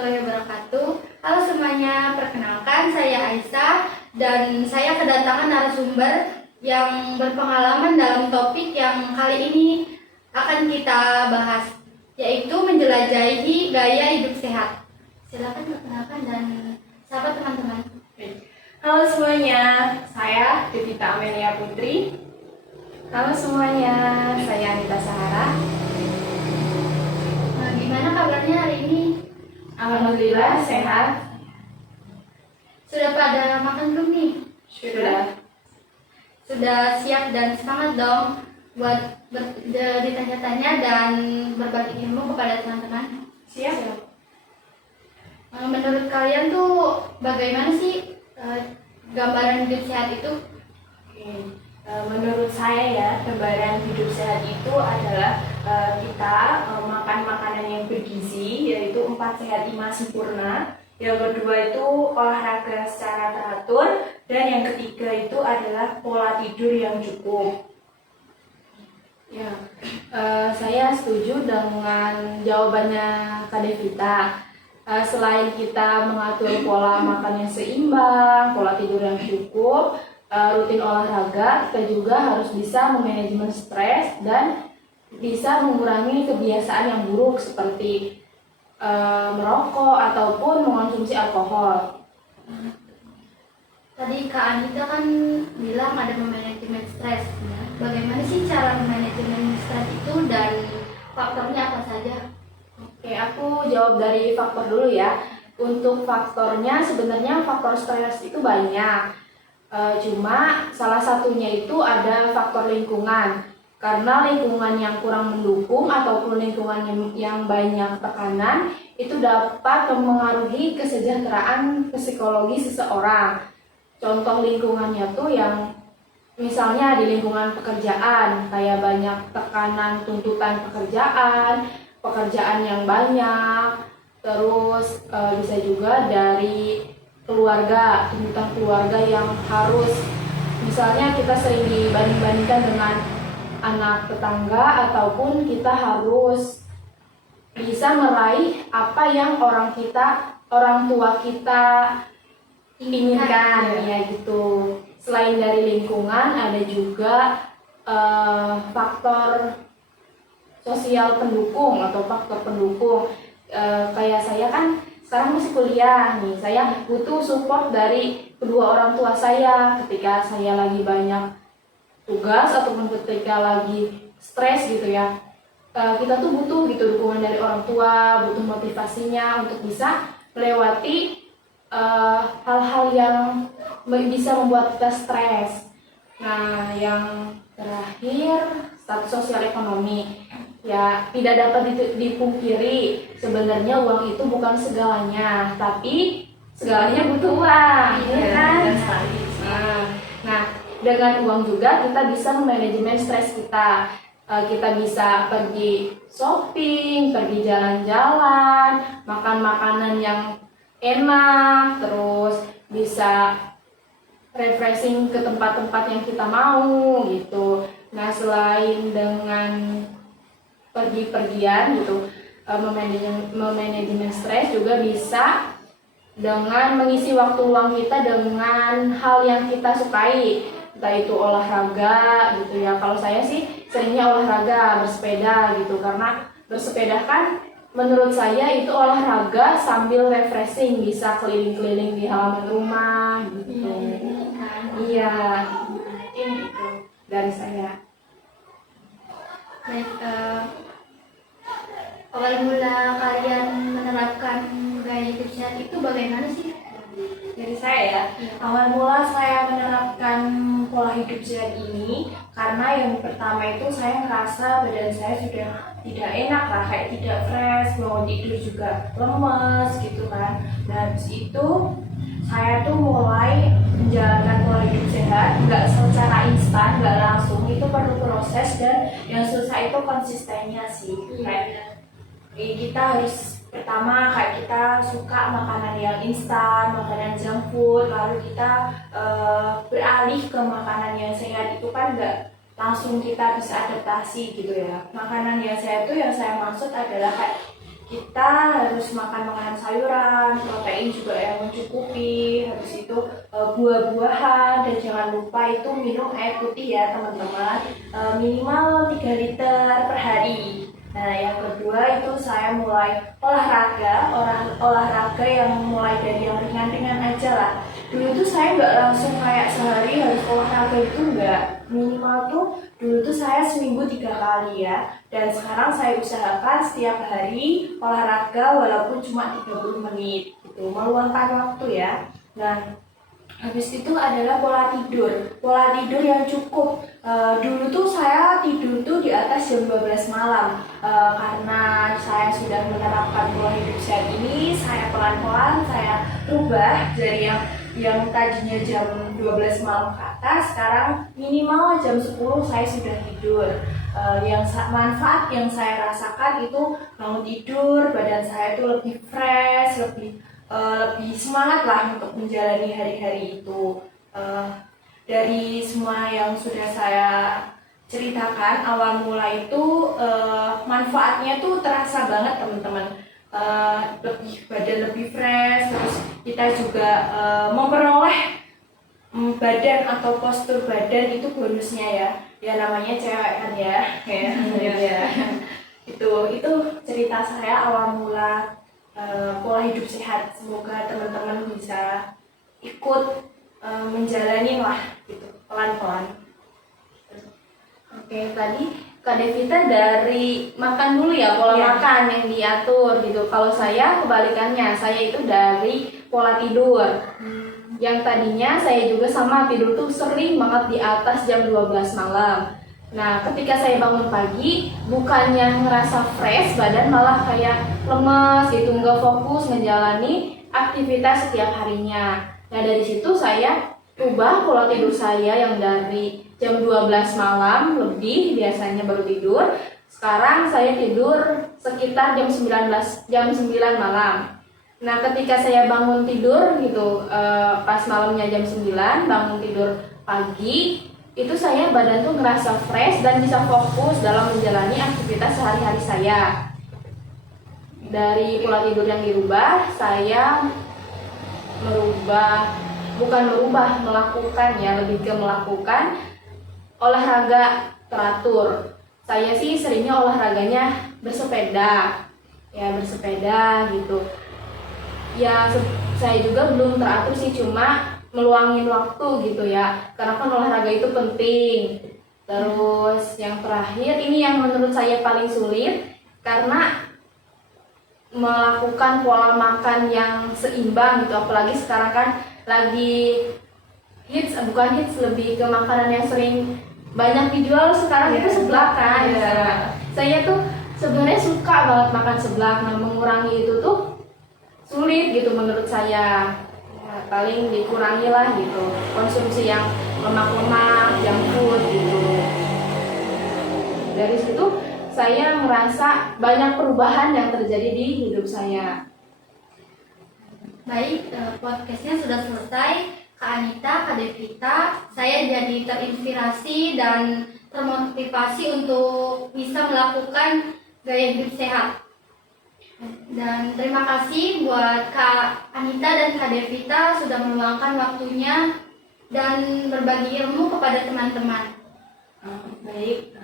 warahmatullahi wabarakatuh. Halo semuanya, perkenalkan saya Aisyah dan saya kedatangan narasumber yang berpengalaman dalam topik yang kali ini akan kita bahas, yaitu menjelajahi gaya hidup sehat. Silakan perkenalkan dan sapa teman-teman. Halo semuanya, saya Devita Amelia Putri. Halo semuanya, saya Anita Sahara. Gimana kabarnya hari ini? Alhamdulillah sehat. Sudah pada makan belum nih? Sudah siap dan semangat dong buat ditanya-tanya dan berbagi ilmu kepada teman-teman? Siap. Menurut kalian tuh bagaimana sih gambaran hidup sehat itu? Menurut saya ya, gambaran hidup sehat itu adalah kita makan makanan yang bergizi, yaitu 4 sehat 5 sempurna. Yang kedua itu olahraga secara teratur, dan yang ketiga itu adalah pola tidur yang cukup. Ya, saya setuju dengan jawabannya Kak Devita. Selain kita mengatur pola makan yang seimbang, pola tidur yang cukup, rutin olahraga, kita juga harus bisa memanajemen stres dan bisa mengurangi kebiasaan yang buruk seperti merokok ataupun mengonsumsi alkohol. Tadi Kak Anita kan bilang ada memanajemen stres. Bagaimana sih cara memanajemen stres itu dan faktornya apa saja? Oke, aku jawab dari faktor dulu ya. Untuk faktornya sebenarnya faktor stres itu banyak. Cuma salah satunya itu ada faktor lingkungan. Karena lingkungan yang kurang mendukung ataupun lingkungan yang banyak tekanan itu dapat mempengaruhi kesejahteraan psikologi seseorang. Contoh lingkungannya tuh yang misalnya di lingkungan pekerjaan, kayak banyak tekanan tuntutan pekerjaan yang banyak, terus bisa juga dari keluarga, tuntutan keluarga yang harus, misalnya kita sering dibanding-bandingkan dengan anak tetangga, ataupun kita harus bisa meraih apa yang orang tua kita inginkan, ya gitu. Selain dari lingkungan, ada juga faktor sosial pendukung atau faktor pendukung. Kayak saya kan sekarang masih kuliah nih, saya butuh support dari kedua orang tua saya ketika saya lagi banyak tugas ataupun ketika lagi stres gitu ya. Kita tuh butuh gitu dukungan dari orang tua, butuh motivasinya untuk bisa melewati hal-hal yang bisa membuat kita stres. Nah, yang terakhir status sosial ekonomi. Ya, tidak dapat dipungkiri sebenarnya uang itu bukan segalanya, tapi segalanya butuh uang, ya kan? Nah, dengan uang juga kita bisa memanajemen stres kita. Kita bisa pergi shopping, pergi jalan-jalan, makan makanan yang enak, terus bisa refreshing ke tempat-tempat yang kita mau gitu. Nah, selain dengan pergi-pergian gitu, memanajemen stres juga bisa dengan mengisi waktu luang kita dengan hal yang kita sukai, entah itu olahraga gitu ya. Kalau saya sih seringnya olahraga, bersepeda gitu, karena bersepeda kan menurut saya itu olahraga sambil refreshing, bisa keliling-keliling di halaman rumah gitu. Iya, mungkin itu dari saya. Baik, awal mula kalian menerapkan gaya hidup sehat itu bagaimana sih? Dari saya ya, awal mula saya menerapkan pola hidup sehat ini karena yang pertama itu saya merasa badan saya sudah tidak enak lah, kayak tidak fresh, bangun tidur juga lemes gitu kan. Dan habis itu saya tuh mulai menjalankan pola hidup sehat, nggak secara instan, nggak langsung, itu perlu proses, dan yang susah itu konsistennya sih. Kayak kita harus pertama kayak kita suka makanan yang instan, makanan junk food, lalu kita beralih ke makanan yang sehat, itu kan nggak langsung kita bisa adaptasi gitu ya. Makanan yang sehat itu yang saya maksud adalah kayak kita harus makan makanan sayuran, protein juga yang mencukupi, habis itu buah-buahan, dan jangan lupa itu minum air putih ya teman-teman, minimal 3 liter per hari. Nah, yang kedua itu saya mulai olahraga yang mulai dari yang ringan-ringan aja lah. Dulu tuh saya nggak langsung kayak sehari harus olahraga, itu nggak, minimal tuh dulu tuh saya seminggu 3 kali ya, dan sekarang saya usahakan setiap hari olahraga walaupun cuma 30 menit gitu, meluangkan waktu ya. Nah, habis itu adalah pola tidur yang cukup. Dulu tuh saya tidur tuh di atas jam 12 malam. Karena saya sudah menerapkan pola hidup sehat ini, saya pelan-pelan saya rubah dari yang tadinya jam 12 malam ke atas, sekarang minimal jam 10 saya sudah tidur. Manfaat yang saya rasakan itu bangun tidur, badan saya itu lebih fresh, lebih semangat lah untuk menjalani hari-hari itu. Dari semua yang sudah saya ceritakan awal mula itu, manfaatnya tuh terasa banget teman-teman. Badan lebih fresh, terus kita juga memperoleh badan atau postur badan itu bonusnya ya namanya cewek kan ya. Itu cerita saya awal mula pola hidup sehat. Semoga teman-teman bisa ikut menjalani lah gitu pelan-pelan. Oke, tadi Kak Devita dari makan dulu ya, pola makan yang diatur gitu. Kalau saya kebalikannya, saya itu dari pola tidur. Yang tadinya saya juga sama tidur tuh sering banget di atas jam 12 malam. Nah, ketika saya bangun pagi, bukannya ngerasa fresh, badan malah kayak lemes gitu, nggak fokus menjalani aktivitas setiap harinya. Nah, dari situ saya ubah pola tidur saya yang dari jam 12 malam lebih biasanya baru tidur. Sekarang saya tidur sekitar jam 9 malam. Nah, ketika saya bangun tidur gitu, pas malamnya jam 9, bangun tidur pagi, itu saya badan tuh ngerasa fresh dan bisa fokus dalam menjalani aktivitas sehari-hari saya. Dari pola tidur yang dirubah, saya melakukan ya, lebih ke melakukan olahraga teratur. Saya sih seringnya olahraganya bersepeda gitu. Ya, saya juga belum teratur sih, cuma meluangin waktu gitu ya, karena kan olahraga itu penting. Terus yang terakhir, ini yang menurut saya paling sulit, karena melakukan pola makan yang seimbang gitu, apalagi sekarang kan lagi lebih ke makanan yang sering banyak dijual sekarang itu seblak kan. Saya tuh sebenarnya suka banget makan seblak. Nah, mengurangi itu tuh sulit gitu menurut saya. Paling dikurangi lah gitu konsumsi yang lemak-lemak, junk food gitu. Dari situ saya merasa banyak perubahan yang terjadi di hidup saya. Baik, podcastnya sudah selesai. Kak Anita, Kak Devita, saya jadi terinspirasi dan termotivasi untuk bisa melakukan gaya hidup sehat. Dan terima kasih buat Kak Anita dan Kak Devita sudah meluangkan waktunya dan berbagi ilmu kepada teman-teman. Baik,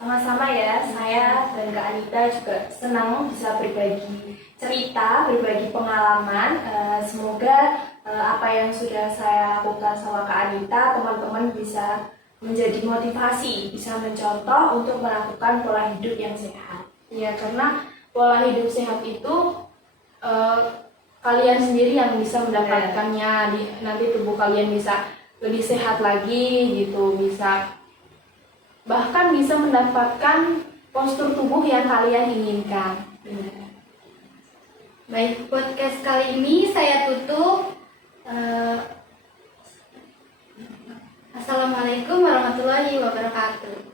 sama-sama ya. Saya dan Kak Anita juga senang bisa berbagi cerita, berbagi pengalaman. Semoga apa yang sudah saya lakukan sama Kak Anita, teman-teman bisa menjadi motivasi, bisa mencontoh untuk melakukan pola hidup yang sehat. Ya, karena pola hidup sehat itu kalian sendiri yang bisa mendapatkannya. Nanti tubuh kalian bisa lebih sehat lagi gitu, bahkan bisa mendapatkan postur tubuh yang kalian inginkan. Baik, podcast kali ini saya tutup. Assalamualaikum warahmatullahi wabarakatuh.